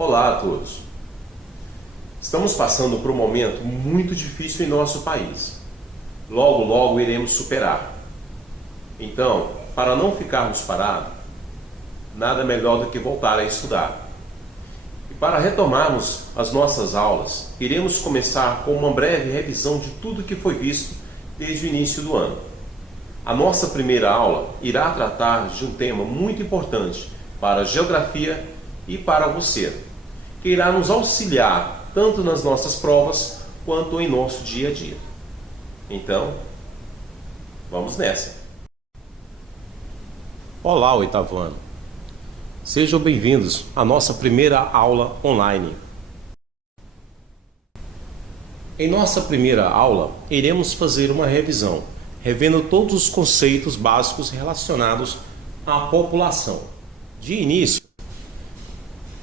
Olá a todos! Estamos passando por um momento muito difícil em nosso país. Logo, logo iremos superar. Então, para não ficarmos parados, nada melhor do que voltar a estudar. E para retomarmos as nossas aulas, iremos começar com uma breve revisão de tudo que foi visto desde o início do ano. A nossa primeira aula irá tratar de um tema muito importante para a geografia e para você, que irá nos auxiliar tanto nas nossas provas quanto em nosso dia a dia. Então, vamos nessa! Olá, oitavo ano! Sejam bem-vindos à nossa primeira aula online. Em nossa primeira aula, iremos fazer uma revisão, revendo todos os conceitos básicos relacionados à população. De início,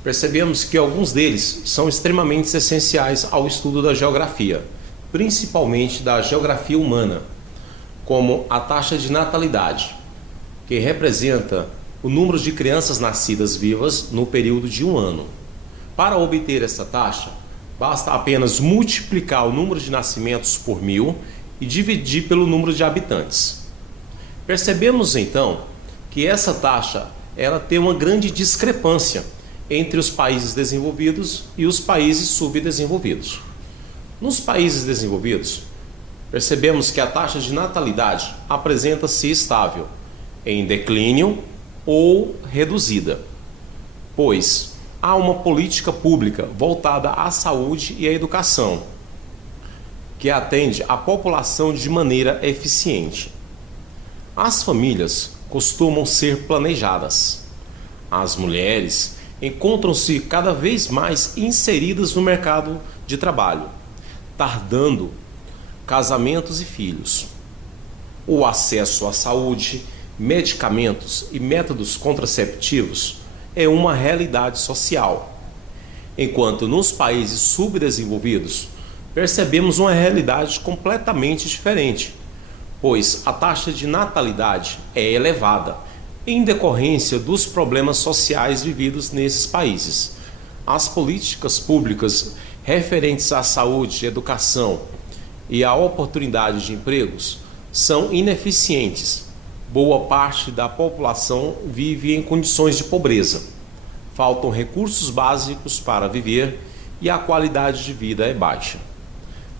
percebemos que alguns deles são extremamente essenciais ao estudo da geografia, principalmente da geografia humana, como a taxa de natalidade, que representa o número de crianças nascidas vivas no período de um ano. Para obter essa taxa, basta apenas multiplicar o número de nascimentos por 1000 e dividir pelo número de habitantes. Percebemos então que essa taxa ela tem uma grande discrepância entre os países desenvolvidos e os países subdesenvolvidos. Nos países desenvolvidos, percebemos que a taxa de natalidade apresenta-se estável, em declínio ou reduzida, pois há uma política pública voltada à saúde e à educação, que atende à população de maneira eficiente. As famílias costumam ser planejadas. As mulheres encontram-se cada vez mais inseridas no mercado de trabalho, tardando casamentos e filhos. O acesso à saúde, medicamentos e métodos contraceptivos é uma realidade social, enquanto nos países subdesenvolvidos percebemos uma realidade completamente diferente, pois a taxa de natalidade é elevada em decorrência dos problemas sociais vividos nesses países. As políticas públicas referentes à saúde, educação e à oportunidade de empregos são ineficientes. Boa parte da população vive em condições de pobreza. Faltam recursos básicos para viver e a qualidade de vida é baixa.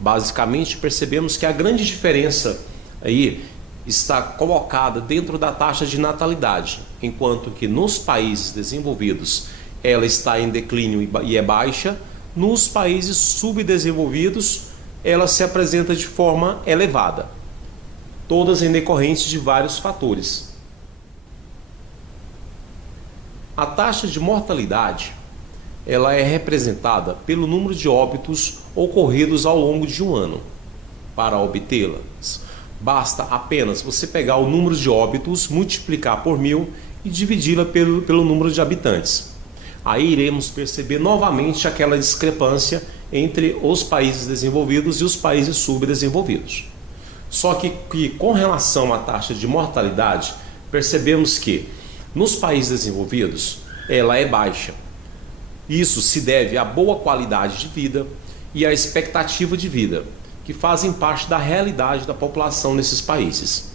Basicamente, percebemos que a grande diferença aí está colocada dentro da taxa de natalidade, enquanto que nos países desenvolvidos ela está em declínio e é baixa, nos países subdesenvolvidos ela se apresenta de forma elevada, todas em decorrência de vários fatores. A taxa de mortalidade ela é representada pelo número de óbitos ocorridos ao longo de um ano. Para obtê-las, basta apenas você pegar o número de óbitos, multiplicar por 1000 e dividi-la pelo número de habitantes. Aí iremos perceber novamente aquela discrepância entre os países desenvolvidos e os países subdesenvolvidos. Só que com relação à taxa de mortalidade, percebemos que nos países desenvolvidos ela é baixa. Isso se deve à boa qualidade de vida e à expectativa de vida, que fazem parte da realidade da população nesses países.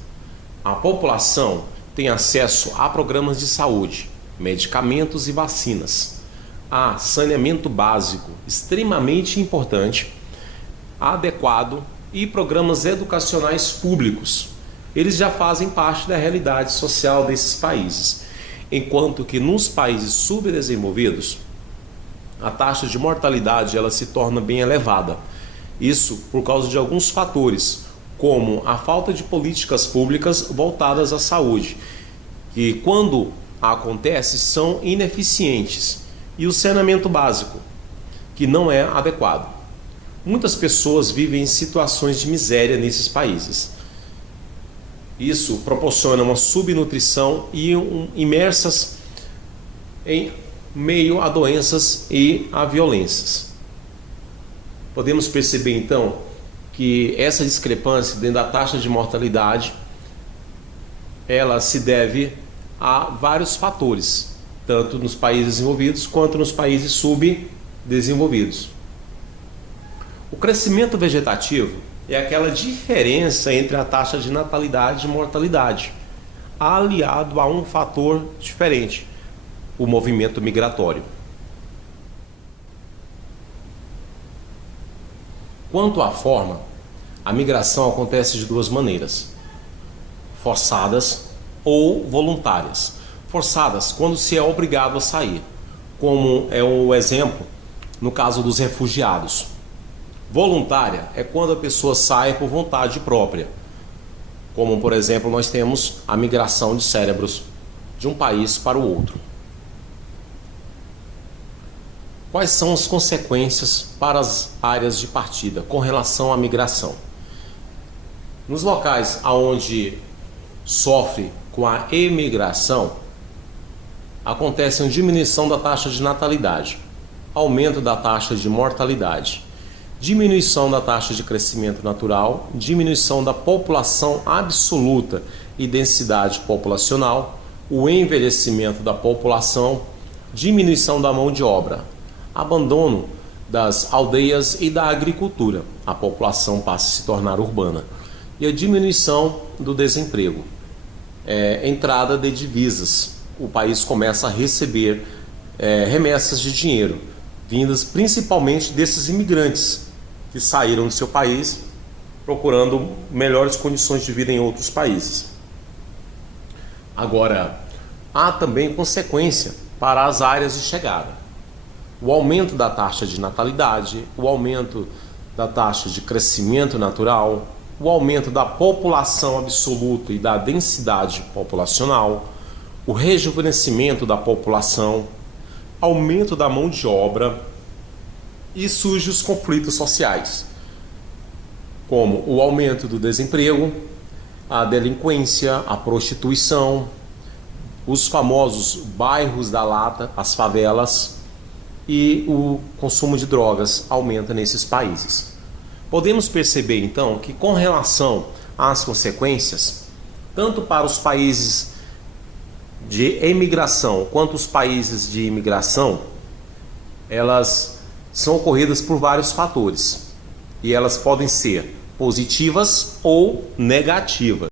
A população tem acesso a programas de saúde, medicamentos e vacinas, a saneamento básico extremamente importante, adequado e programas educacionais públicos. Eles já fazem parte da realidade social desses países, enquanto que nos países subdesenvolvidos a taxa de mortalidade ela se torna bem elevada. Isso por causa de alguns fatores, como a falta de políticas públicas voltadas à saúde, que quando acontece são ineficientes, e o saneamento básico, que não é adequado. Muitas pessoas vivem em situações de miséria nesses países. Isso proporciona uma subnutrição e imersas em meio a doenças e a violências. Podemos perceber então que essa discrepância dentro da taxa de mortalidade ela se deve a vários fatores, tanto nos países desenvolvidos quanto nos países subdesenvolvidos. O crescimento vegetativo é aquela diferença entre a taxa de natalidade e mortalidade, aliado a um fator diferente, o movimento migratório. Quanto à forma, a migração acontece de duas maneiras: forçadas ou voluntárias. Forçadas, quando se é obrigado a sair, como é o exemplo no caso dos refugiados. Voluntária é quando a pessoa sai por vontade própria, como por exemplo nós temos a migração de cérebros de um país para o outro. Quais são as consequências para as áreas de partida com relação à migração? Nos locais onde sofre com a emigração, acontece uma diminuição da taxa de natalidade, aumento da taxa de mortalidade, diminuição da taxa de crescimento natural, diminuição da população absoluta e densidade populacional, o envelhecimento da população, diminuição da mão de obra, abandono das aldeias e da agricultura, a população passa a se tornar urbana, e a diminuição do desemprego, entrada de divisas, o país começa a receber remessas de dinheiro, vindas principalmente desses imigrantes que saíram do seu país procurando melhores condições de vida em outros países. Agora, há também consequência para as áreas de chegada. O aumento da taxa de natalidade, o aumento da taxa de crescimento natural, o aumento da população absoluta e da densidade populacional, o rejuvenescimento da população, aumento da mão de obra e surgem os conflitos sociais, como o aumento do desemprego, a delinquência, a prostituição, os famosos bairros da lata, as favelas, e o consumo de drogas aumenta nesses países. Podemos perceber então que com relação às consequências, tanto para os países de emigração quanto os países de imigração, elas são ocorridas por vários fatores e elas podem ser positivas ou negativas.